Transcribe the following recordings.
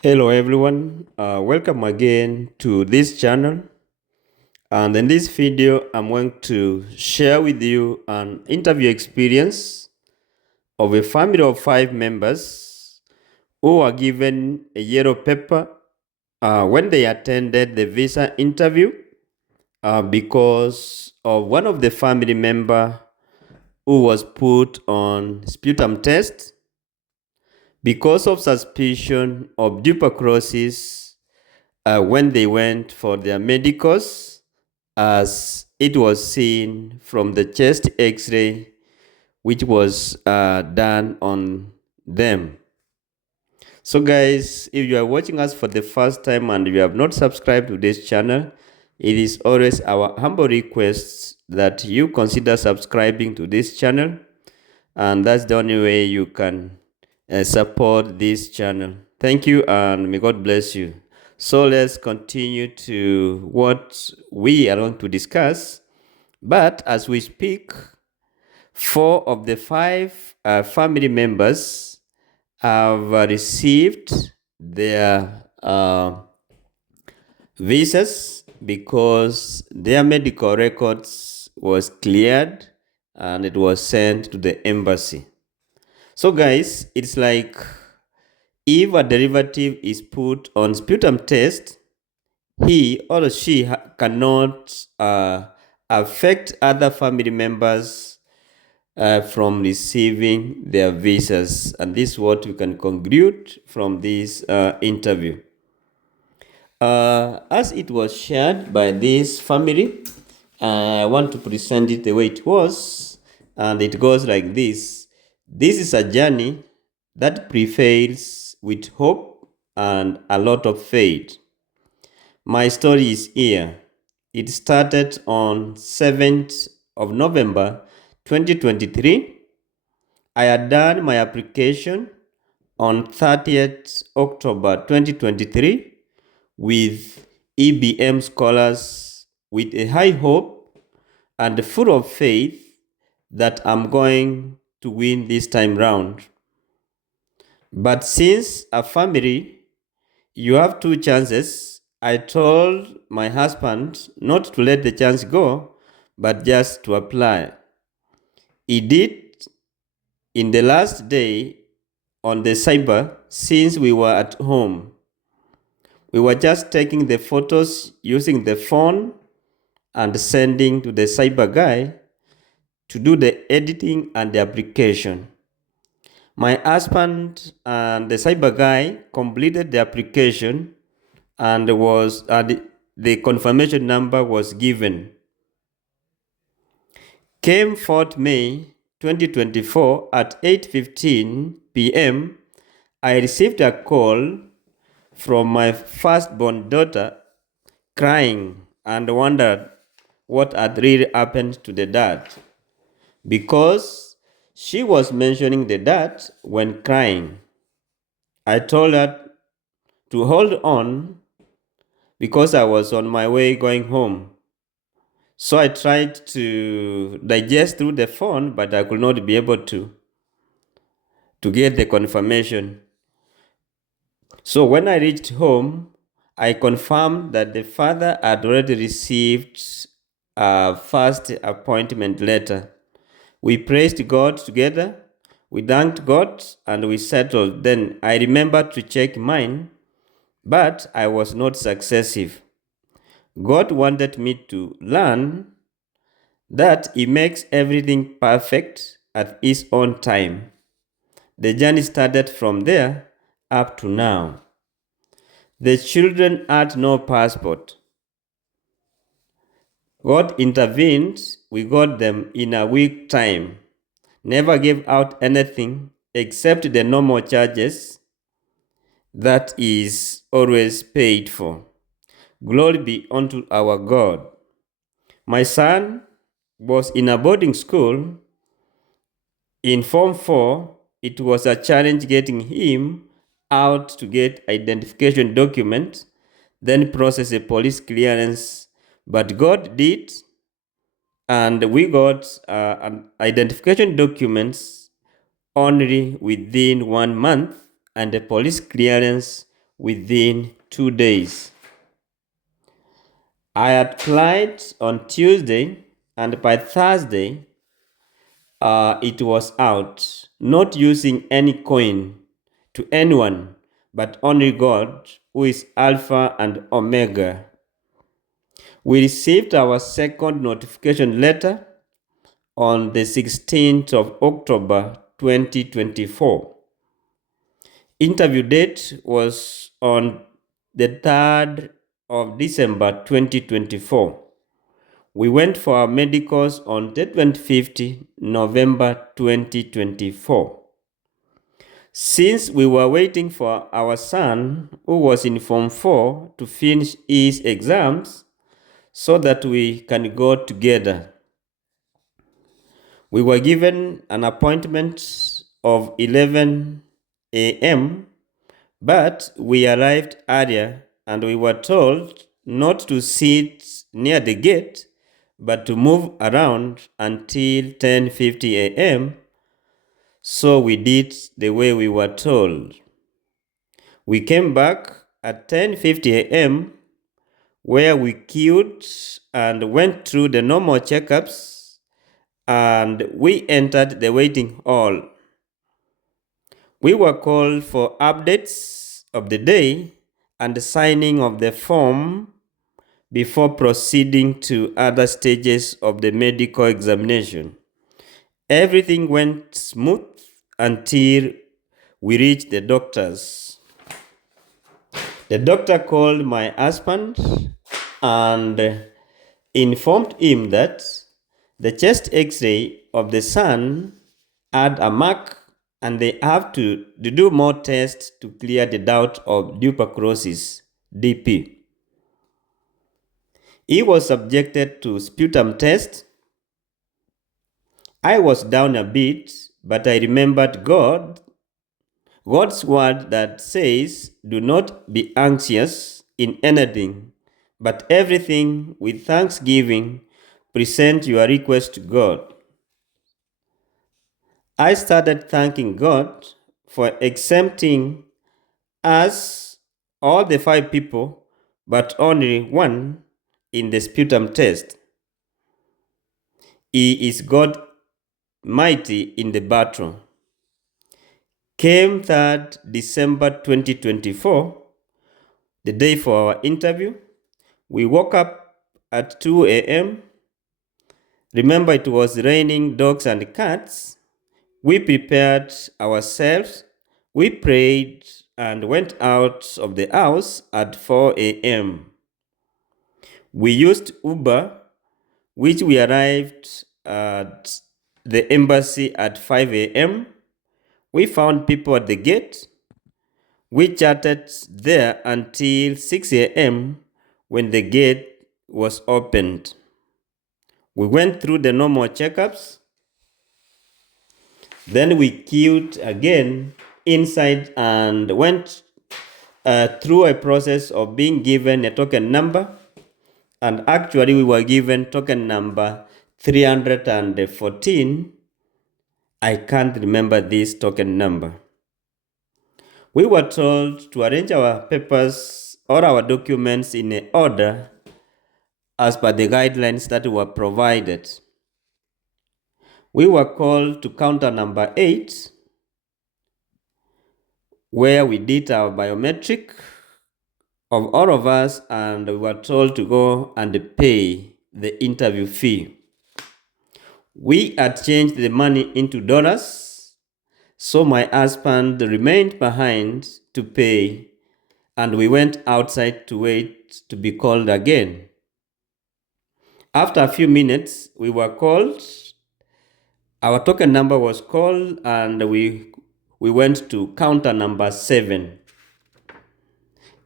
Hello everyone, welcome again to this channel, and in this video I'm going to share with you an interview experience of a family of 5 members who were given a yellow paper when they attended the visa interview because of one of the family member who was put on sputum test because of suspicion of tuberculosis when they went for their medicals, as it was seen from the chest x-ray which was done on them. So guys, if you are watching us for the first time and you have not subscribed to this channel, it is always our humble request that you consider subscribing to this channel, and that's the only way you can support this channel. Thank you and may God bless you. So let's continue to what we are going to discuss. But as we speak, 4 of the 5 family members have received their visas because their medical records was cleared and it was sent to the embassy. So guys, it's like if a derivative is put on sputum test, he or she cannot affect other family members from receiving their visas. And this is what we can conclude from this interview. As it was shared by this family, I want to present it the way it was, and it goes like this. This is a journey that prevails with hope and a lot of faith. My story is here. It started on 7th of November 2023. I had done my application on 30th October 2023 with EBM scholars with a high hope and full of faith that I'm going to win this time round. But since a family, you have 2 chances, I told my husband not to let the chance go, but just to apply. He did in the last day on the cyber since we were at home. We were just taking the photos using the phone and sending to the cyber guy to do the editing and the application. My husband and the cyber guy completed the application and the confirmation number was given. Came 4th May 2024 at 8:15 p.m., I received a call from my firstborn daughter crying and wondered what had really happened to the dad, because she was mentioning the dad when crying. I told her to hold on because I was on my way going home. So I tried to digest through the phone, but I could not be able to get the confirmation. So when I reached home, I confirmed that the father had already received a first appointment letter. We praised God together, we thanked God, and we settled. Then I remembered to check mine, but I was not successive. God wanted me to learn that He makes everything perfect at His own time. The journey started from there up to now. The children had no passport. God intervened, we got them in a week time. Never gave out anything except the normal charges that is always paid for. Glory be unto our God. My son was in a boarding school. In Form 4, it was a challenge getting him out to get identification document, then process a police clearance. But God did, and we got an identification documents only within 1 month, and the police clearance within 2 days. I applied on Tuesday, and by Thursday, it was out, not using any coin to anyone, but only God, who is Alpha and Omega. We received our second notification letter on the 16th of October 2024. Interview date was on the 3rd of December 2024. We went for our medicals on the 25th November 2024. Since we were waiting for our son, who was in Form 4, to finish his exams so that we can go together, we were given an appointment of 11 a.m., but we arrived earlier and we were told not to sit near the gate, but to move around until 10:50 a.m. So we did the way we were told. We came back at 10:50 a.m., where we queued and went through the normal checkups, and we entered the waiting hall. We were called for updates of the day and the signing of the form before proceeding to other stages of the medical examination. Everything went smooth until we reached the doctors. The doctor called my husband and informed him that the chest x-ray of the son had a mark and they have to do more tests to clear the doubt of tuberculosis, DP. He was subjected to sputum test. I was down a bit, but I remembered God's word that says, "Do not be anxious in anything, but everything with thanksgiving, present your request to God." I started thanking God for exempting us, all the 5 people, but only one in the sputum test. He is God mighty in the battle. Came 3rd December 2024, the day for our interview. We woke up at 2 a.m. Remember, it was raining dogs and cats. We prepared ourselves. We prayed and went out of the house at 4 a.m. We used Uber, which we arrived at the embassy at 5 a.m. We found people at the gate. We chatted there until 6 a.m. when the gate was opened. We went through the normal checkups. Then we queued again inside and went through a process of being given a token number. And actually, we were given token number 314. I can't remember this token number. We were told to arrange our papers or our documents in an order as per the guidelines that were provided. We were called to counter number 8, where we did our biometric of all of us, and we were told to go and pay the interview fee. We had changed the money into dollars, so my husband remained behind to pay, and we went outside to wait to be called again. After a few minutes, we were called. Our token number was called, and we went to counter number 7.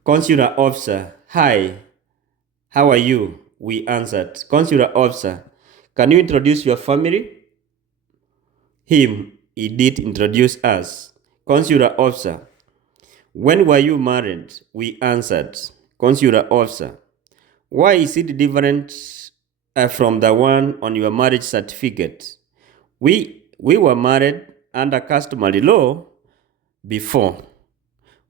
Consular officer, "Hi, how are you?" We answered. Consular officer, "Can you introduce your family?" He did introduce us. Consular officer, "When were you married?" We answered. Consular officer, "Why is it different from the one on your marriage certificate?" We were married under customary law before.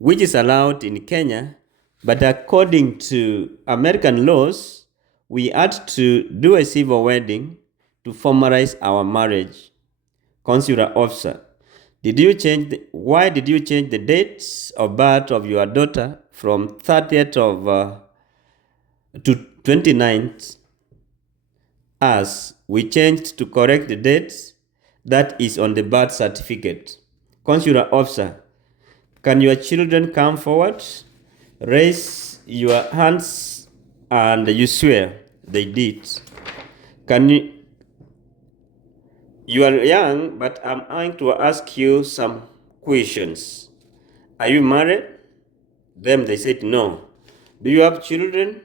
which is allowed in Kenya, but according to American laws, we had to do a civil wedding to formalize our marriage. Consular officer, why did you change the dates of birth of your daughter from 30th to 29th? As we changed to correct the dates that is on the birth certificate. Consular officer, can your children come forward? Raise your hands and you swear they did. You are young, but I'm going to ask you some questions. Are you married? Them, they said no. Do you have children?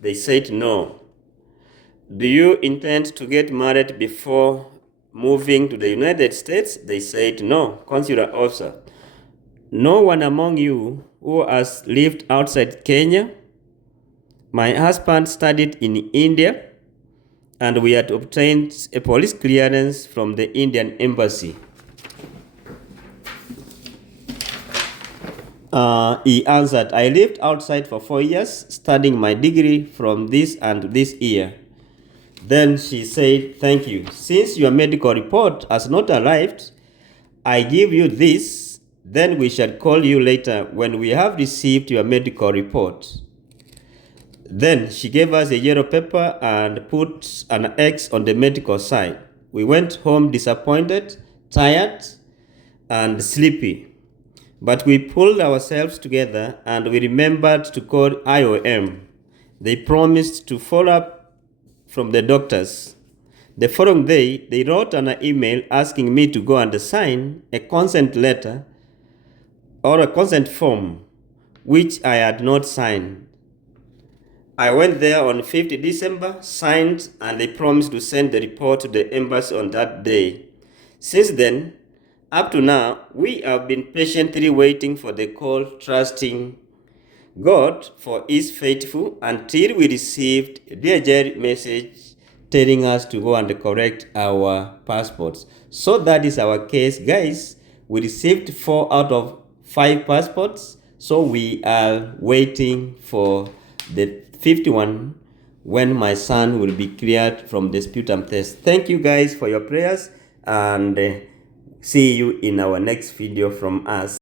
They said no. Do you intend to get married before moving to the United States? They said no. Consular officer, no one among you who has lived outside Kenya. My husband studied in India, and we had obtained a police clearance from the Indian embassy. He answered, I lived outside for 4 years, studying my degree from this and this year. Then she said, thank you. Since your medical report has not arrived, I give you this, then we shall call you later when we have received your medical report. Then she gave us a yellow paper and put an X on the medical side. We went home disappointed, tired, and sleepy. But we pulled ourselves together and we remembered to call IOM. They promised to follow up from the doctors. The following day, they wrote an email asking me to go and sign a consent letter or a consent form, which I had not signed. I went there on 5th December, signed, and they promised to send the report to the embassy on that day. Since then, up to now, we have been patiently waiting for the call, trusting God for is faithful until we received a DHL message telling us to go and correct our passports. So that is our case, guys. We received 4 out of 5 passports. So we are waiting for the 5th one when my son will be cleared from the sputum test. Thank you guys for your prayers, and see you in our next video from us.